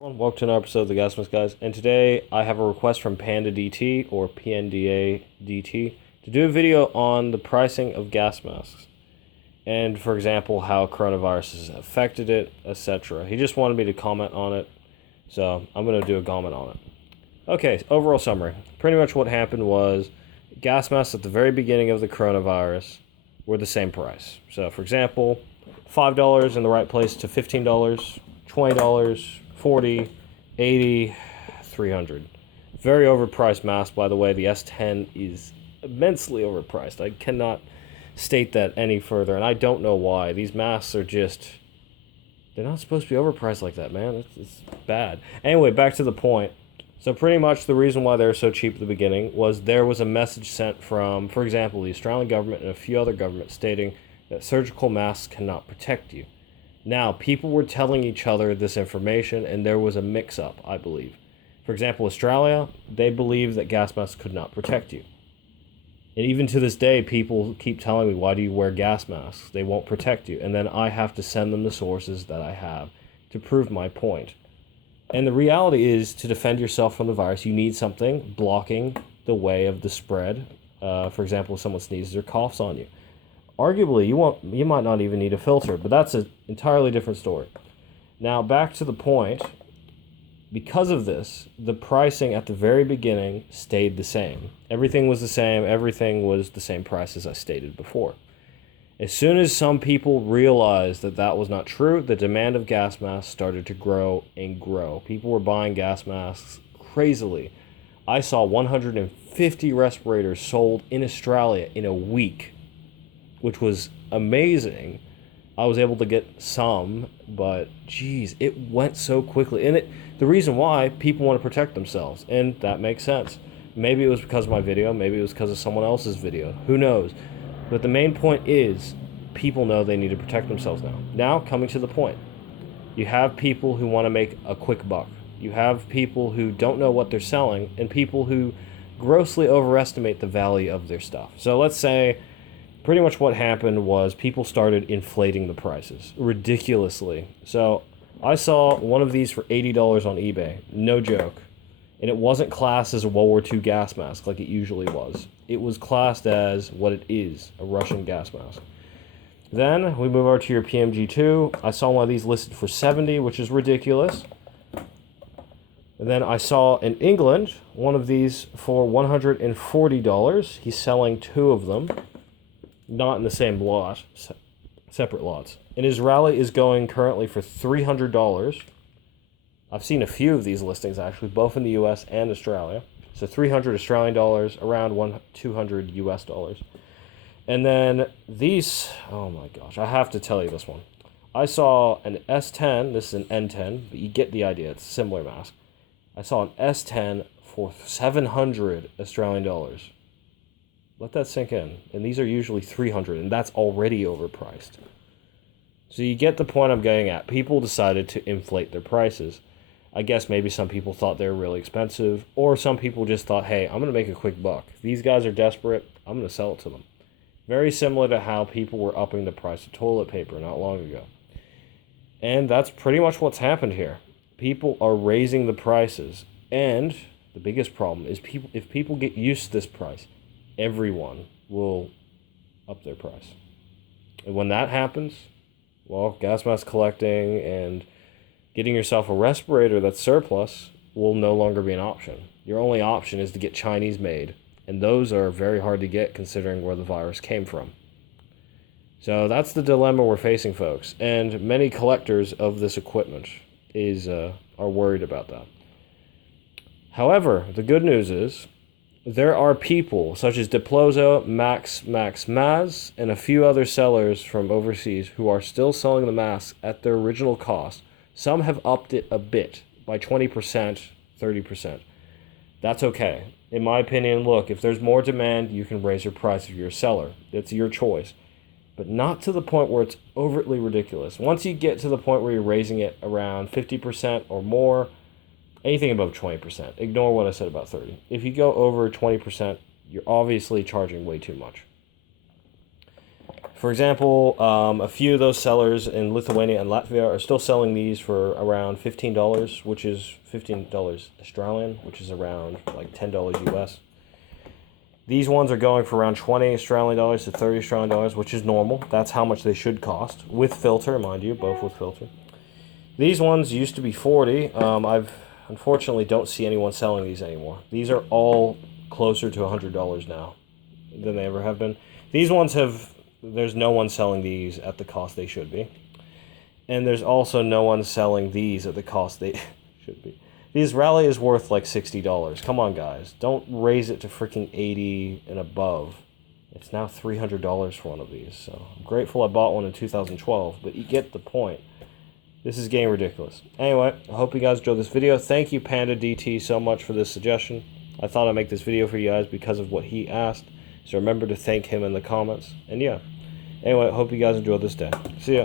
Welcome to another episode of the Gas Mask Guys, and today I have a request from Panda DT or Pnda DT to do a video on the pricing of gas masks and, for example, how coronavirus has affected it, etc. He just wanted me to comment on it, so I'm going to do a comment on it. Okay, overall summary. Pretty much what happened was gas masks at the very beginning of the coronavirus were the same price. So, for example, $5 in the right place to $15, $20, 40, 80, 300. Very overpriced mask, by the way. The S10 is immensely overpriced. I cannot state that any further, and I don't know why. These masks are just... they're not supposed to be overpriced like that, man. It's bad. Anyway, back to the point. So pretty much the reason why they were so cheap at the beginning was there was a message sent from, for example, the Australian government and a few other governments stating that surgical masks cannot protect you. Now, people were telling each other this information, and there was a mix-up, I believe. For example, Australia, they believe that gas masks could not protect you. And even to this day, people keep telling me, why do you wear gas masks? They won't protect you. And then I have to send them the sources that I have to prove my point. And the reality is, to defend yourself from the virus, you need something blocking the way of the spread. For example, if someone sneezes or coughs on you. Arguably, you might not even need a filter, but that's an entirely different story. Now, back to the point. Because of this, the pricing at the very beginning stayed the same. Everything was the same. Everything was the same price as I stated before. As soon as some people realized that that was not true, the demand of gas masks started to grow and grow. People were buying gas masks crazily. I saw 150 respirators sold in Australia in a week, which was amazing. I was able to get some, but geez, it went so quickly. And the reason why, people want to protect themselves, and that makes sense. Maybe it was because of my video, maybe it was because of someone else's video, who knows? But the main point is, people know they need to protect themselves now. Now, coming to the point. You have people who want to make a quick buck. You have people who don't know what they're selling, and people who grossly overestimate the value of their stuff. So let's say pretty much what happened was people started inflating the prices ridiculously. So I saw one of these for $80 on eBay, no joke. And it wasn't classed as a World War II gas mask like it usually was. It was classed as what it is, a Russian gas mask. Then we move over to your PMG2. I saw one of these listed for $70, which is ridiculous. And then I saw in England one of these for $140. He's selling two of them. Not in the same lot, separate lots. And his rally is going currently for $300. I've seen a few of these listings actually, both in the US and Australia. So 300 Australian dollars, around 200 US dollars. And then these, oh my gosh, I have to tell you this one. I saw an S10, this is an N10, but you get the idea, it's a similar mask. I saw an S10 for 700 Australian dollars. Let that sink in. And these are usually 300, and that's already overpriced. So you get the point I'm getting at. People decided to inflate their prices. I guess maybe some people thought they were really expensive, or some people just thought, hey, I'm going to make a quick buck. These guys are desperate. I'm going to sell it to them. Very similar to how people were upping the price of toilet paper not long ago. And that's pretty much what's happened here. People are raising the prices. And the biggest problem is if people get used to this price, everyone will up their price. And when that happens, well, gas mask collecting and getting yourself a respirator that's surplus will no longer be an option. Your only option is to get Chinese made, and those are very hard to get considering where the virus came from. So that's the dilemma we're facing, folks, and many collectors of this equipment are worried about that. However, the good news is there are people such as Diplozo, Max Maz, and a few other sellers from overseas who are still selling the masks at their original cost. Some have upped it a bit by 20%, 30%. That's okay. In my opinion, look, if there's more demand, you can raise your price if you're a seller. It's your choice. But not to the point where it's overtly ridiculous. Once you get to the point where you're raising it around 50% or more, anything above 20%, ignore what I said about 30. If you go over 20%, you're obviously charging way too much. For example, a few of those sellers in Lithuania and Latvia are still selling these for around $15, which is $15 Australian, which is around like $10 US. These ones are going for around 20 Australian dollars to 30 Australian dollars, which is normal. That's how much they should cost, with filter, mind you, both with filter. These ones used to be 40. I've unfortunately don't see anyone selling these anymore. These are all closer to $100 now than they ever have been. These ones have, there's no one selling these at the cost they should be. And there's also no one selling these at the cost they should be. These Rally is worth like $60. Come on, guys. Don't raise it to freaking 80 and above. It's now $300 for one of these. So I'm grateful I bought one in 2012, but you get the point. This is getting ridiculous. Anyway, I hope you guys enjoyed this video. Thank you, Pnda DT, so much for this suggestion. I thought I'd make this video for you guys because of what he asked. So remember to thank him in the comments. And yeah. Anyway, I hope you guys enjoyed this day. See ya.